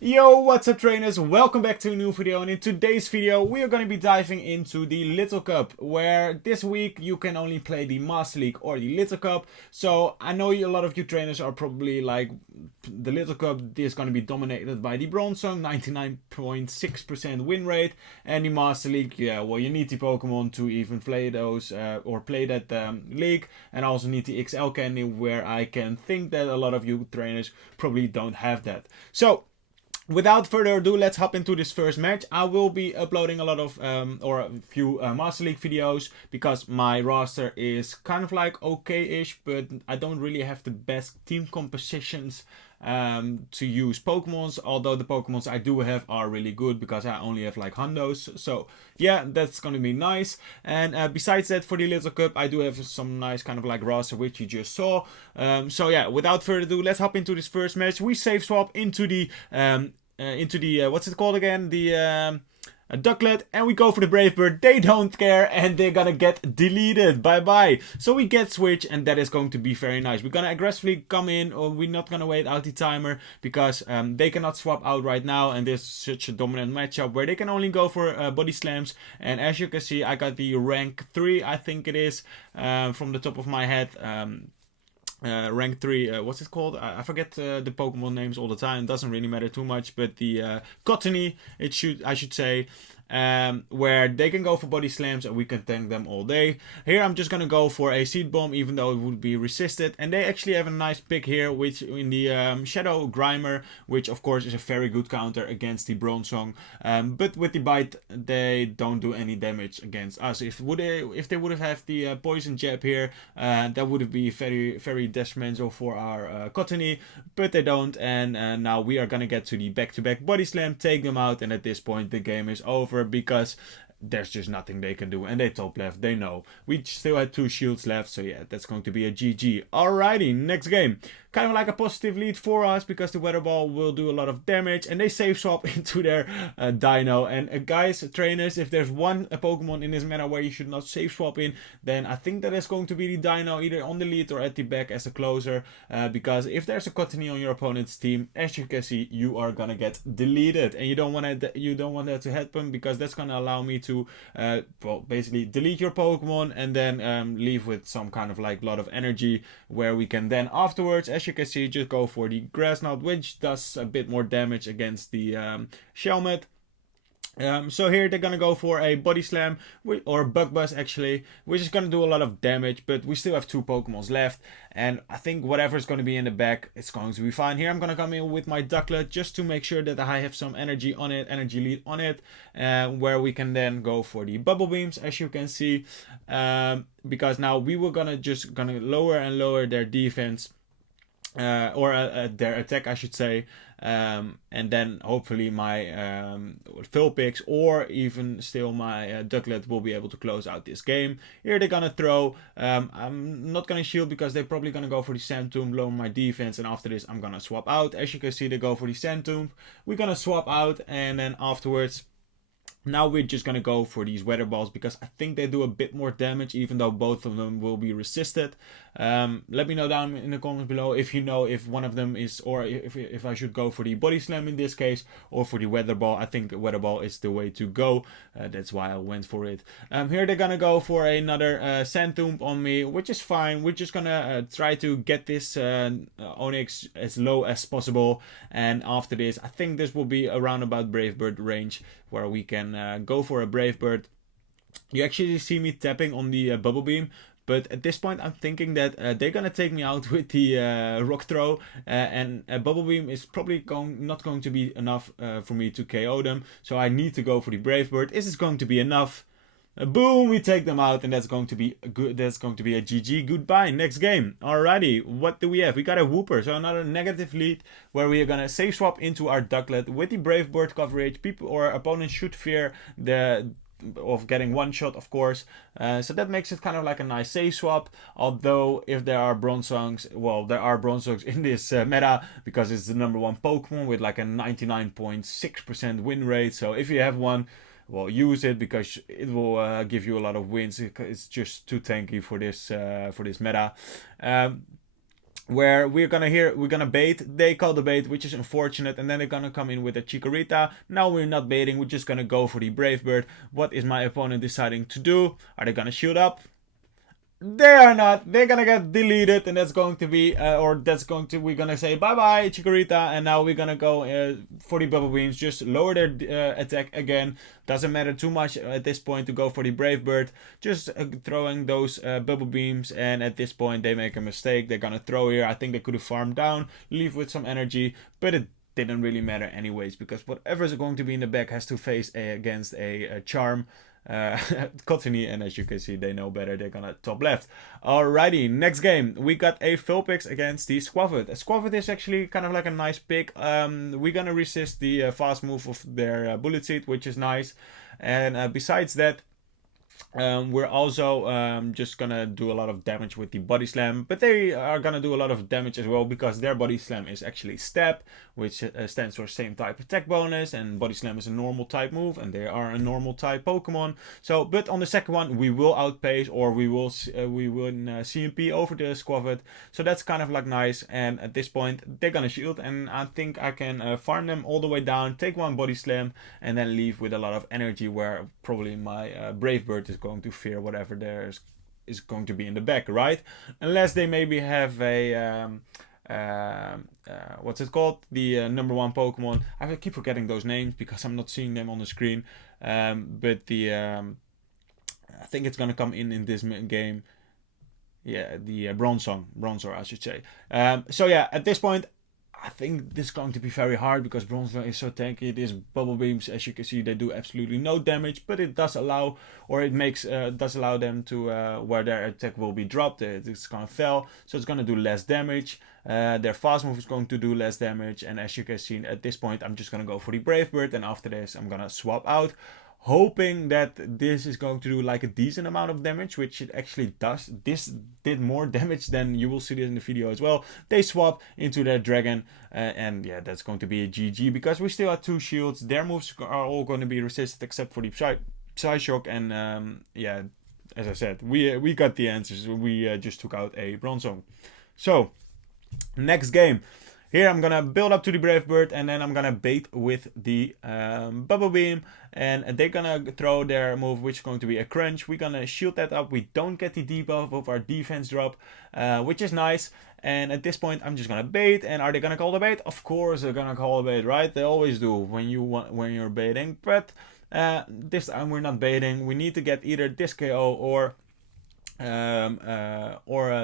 Yo, what's up trainers, welcome back to a new video, and in today's video we are going to be diving into the Little Cup, where this week you can only play the Master League or the Little Cup. So I know a lot of you trainers are probably like, the Little Cup is going to be dominated by the BRONZOR, 99.6% win rate, and the Master League, yeah, well, you need the Pokemon to even play those or play that league, and also need the XL candy, where I can think that a lot of you trainers probably don't have that. So without further ado, let's hop into this first match. I will be uploading a lot of, or a few Master League videos, because my roster is kind of like okay-ish, but I don't really have the best team compositions to use Pokemons, although the Pokemons I do have are really good, because I only have like hundos. So yeah, that's gonna be nice. And besides that, for the Little Cup, I do have some nice kind of like roster, which you just saw. So yeah, without further ado, let's hop into this first match. We save swap into the what's it called again? The Ducklet, and we go for the Brave Bird. They don't care, and they're gonna get deleted. Bye bye. So we get switch, and that is going to be very nice. We're gonna aggressively come in, or we're not gonna wait out the timer, because they cannot swap out right now, and this is such a dominant matchup where they can only go for body slams. And as you can see, I got the rank 3, I think it is, from the top of my head. Rank 3, what's it called? I forget the Pokemon names all the time. It doesn't really matter too much, but the Cottony, I should say, where they can go for body slams and we can tank them all day. Here I'm just gonna go for a seed bomb, even though it would be resisted, and they actually have a nice pick here, which in the Shadow Grimer, which of course is a very good counter against the Bronzong, but with the bite they don't do any damage against us. If they would have had the poison jab here, that would have been very detrimental for our Cottony, but they don't. And now we are gonna get to the back-to-back body slam, take them out, and at this point the game is over, because there's just nothing they can do, and they top left, they know. We still had 2 shields left, so yeah, that's going to be a GG. Alrighty, next game. Kind of like a positive lead for us, because the Weather Ball will do a lot of damage, and they save swap into their Dino. And guys, trainers, if there's one Pokemon in this meta where you should not save swap in, then I think that is going to be the Dino, either on the lead or at the back as a closer, because if there's a Cottony on your opponent's team, as you can see, you are gonna get deleted, and you don't want that to happen, because that's gonna allow me to well, basically delete your Pokemon, and then leave with some kind of like lot of energy, where we can then afterwards, as you can see, just go for the Grass Knot, which does a bit more damage against the Shelmet. So here they're gonna go for a body slam, or bug buzz actually, which is gonna do a lot of damage, but we still have 2 Pokemons left, and I think whatever is gonna be in the back, it's going to be fine. Here I'm gonna come in with my Ducklet, just to make sure that I have some energy on it, energy lead on it, where we can then go for the bubble beams, as you can see, because now we were gonna lower and lower their defense, or their attack, I should say, and then hopefully my Vulpix, or even still my Ducklet, will be able to close out this game. Here they're gonna throw, I'm not gonna shield, because they're probably gonna go for the Sand Tomb, lower my defense, and after this I'm gonna swap out. As you can see, they go for the Sand Tomb, we're gonna swap out, and then afterwards, now we're just gonna go for these Weather Balls, because I think they do a bit more damage, even though both of them will be resisted. Let me know down in the comments below if you know if one of them is, or if I should go for the Body Slam in this case, or for the Weather Ball. I think the Weather Ball is the way to go. That's why I went for it. Here they're gonna go for another Sand Tomb on me, which is fine. We're just gonna try to get this Onix as low as possible, and after this, I think this will be around about Brave Bird range, where we can go for a Brave Bird. You actually see me tapping on the Bubble Beam, but at this point I'm thinking that they're gonna take me out with the Rock Throw, and a Bubble Beam is probably not going to be enough for me to KO them, so I need to go for the Brave Bird. Is this going to be enough? Boom, we take them out, and that's going to be good. That's going to be a GG. Goodbye. Next game. Alrighty, what do we have? We got a Wooper, so another negative lead, where we are gonna save swap into our Ducklet with the Brave Bird coverage. People or opponents should fear of getting one shot, of course, so that makes it kind of like a nice save swap. Although if there are Bronzongs, well, there are Bronzongs in this meta, because it's the #1 Pokemon with like a 99.6% win rate. So if you have one, well, use it because it will give you a lot of wins. It's just too tanky for this meta. Where we're gonna bait. They call the bait, which is unfortunate, and then they're gonna come in with a Chikorita. Now we're not baiting, we're just gonna go for the Brave Bird. What is my opponent deciding to do? Are they gonna shoot up? They are not. They're gonna get deleted, and that's going to be, we're gonna say bye bye Chikorita, and now we're gonna go for the bubble beams. Just lower their attack again. Doesn't matter too much at this point to go for the Brave Bird. Just throwing those bubble beams, and at this point they make a mistake. They're gonna throw here. I think they could have farmed down, leave with some energy, but it didn't really matter anyways, because whatever is going to be in the back has to face against a charm. Cottony, and as you can see, they know better. They're gonna top left. Alrighty, next game we got a Vulpix against the Squavit. Squavit is actually kind of like a nice pick. We're gonna resist the fast move of their Bullet Seed, which is nice. And besides that, we're also just gonna do a lot of damage with the body slam, but they are gonna do a lot of damage as well because their body slam is actually stab, which stands for same type attack bonus, and body slam is a normal type move, and they are a normal type Pokemon. So, but on the second one, we will outpace, or we will CMP over the Squavit. So that's kind of like nice. And at this point, they're gonna shield, and I think I can farm them all the way down, take one body slam, and then leave with a lot of energy. Where probably my Brave Bird is going to fear whatever there is going to be in the back, right? Unless they maybe have a what's it called? The number one Pokemon. I keep forgetting those names because I'm not seeing them on the screen. But the I think it's gonna come in this game. Yeah, the Bronzor, I should say. So yeah, at this point, I think this is going to be very hard because Bronzor is so tanky. These bubble beams, as you can see, they do absolutely no damage, but it does allow, or it makes, does allow them to, where their attack will be dropped, it's gonna fail, so it's gonna do less damage. Their fast move is going to do less damage, and as you can see, at this point, I'm just gonna go for the Brave Bird, and after this, I'm gonna swap out, hoping that this is going to do like a decent amount of damage, which it actually does. This did more damage than you will see this in the video as well. They swap into their dragon, and yeah, that's going to be a GG because we still have 2 shields. Their moves are all going to be resisted except for the Psyshock, and yeah, as I said, we got the answers. We just took out a Bronzor. So next game. Here I'm gonna build up to the Brave Bird, and then I'm gonna bait with the Bubble Beam, and they're gonna throw their move, which is going to be a Crunch. We're gonna shield that up. We don't get the debuff of our defense drop, which is nice. And at this point, I'm just gonna bait. And are they gonna call the bait? Of course they're gonna call the bait, right? They always do when you're baiting. But this time we're not baiting. We need to get either this KO or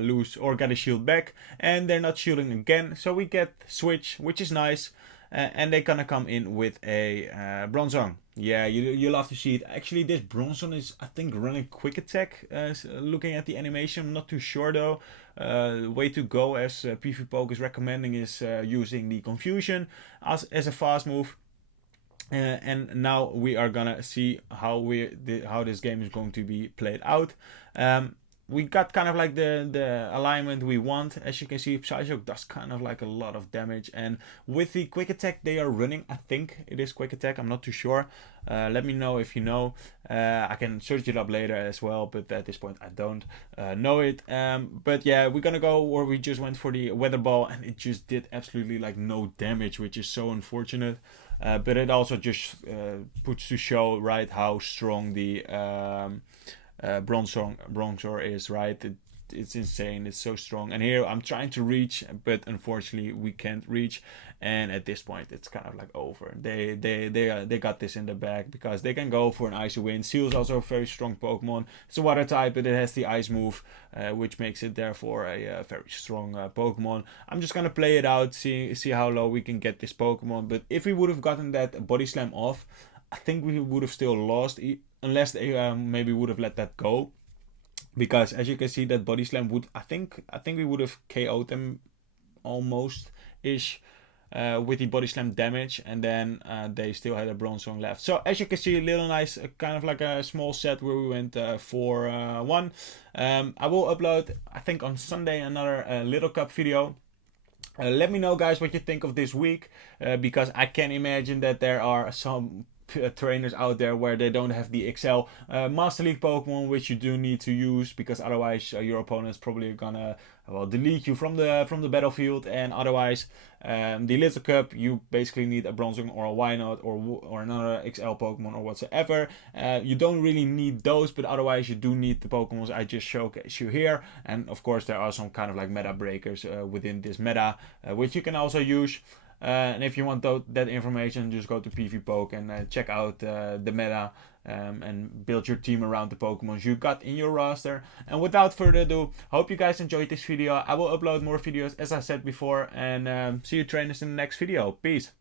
lose or get a shield back, and they're not shielding again, so we get switch, which is nice. And they're gonna come in with a Bronzor. Yeah, you love to see it. Actually, this Bronzor is, I think, running quick attack. Looking at the animation, I'm not too sure though. Way to go, as PvPoke is recommending, is using the Confusion as a fast move. And now we are gonna see how this game is going to be played out. We got kind of like the alignment we want. As you can see, Psyshock does kind of like a lot of damage, and with the quick attack they are running, I think it is quick attack, I'm not too sure. Let me know if you know. I can search it up later as well, but at this point I don't know it. But yeah, we're gonna go, or we just went for the Weather Ball, and it just did absolutely like no damage, which is so unfortunate. But it also just puts to show, right, how strong the Bronzor is, right? It's insane. It's so strong. And here I'm trying to reach, but unfortunately we can't reach. And at this point it's kind of like over. They got this in the bag because they can go for an Icy Wind. Seal is also a very strong Pokemon. It's a water type, but it has the ice move, which makes it therefore a very strong Pokemon. I'm just gonna play it out, see how low we can get this Pokemon. But if we would have gotten that body slam off, I think we would have still lost, unless they maybe would have let that go. Because as you can see, that body slam would, I think we would have KO'd them almost ish with the body slam damage, and then they still had a Bronzor left. So as you can see, a little nice, kind of like a small set where we went 4-1. I will upload, I think on Sunday, another Little Cup video. Let me know, guys, what you think of this week, because I can imagine that there are some trainers out there where they don't have the XL Master League Pokemon, which you do need to use, because otherwise your opponent's probably gonna delete you from the battlefield. And otherwise, the Little Cup, you basically need a Bronzor or a WYNAUT or another XL Pokemon or whatsoever. You don't really need those, but otherwise you do need the Pokemons I just showcase you here. And of course there are some kind of like meta breakers within this meta, which you can also use. And if you want that information, just go to PvPoke and check out the meta and build your team around the Pokemons you got in your roster. And without further ado, hope you guys enjoyed this video. I will upload more videos as I said before, and see you trainers in the next video. Peace.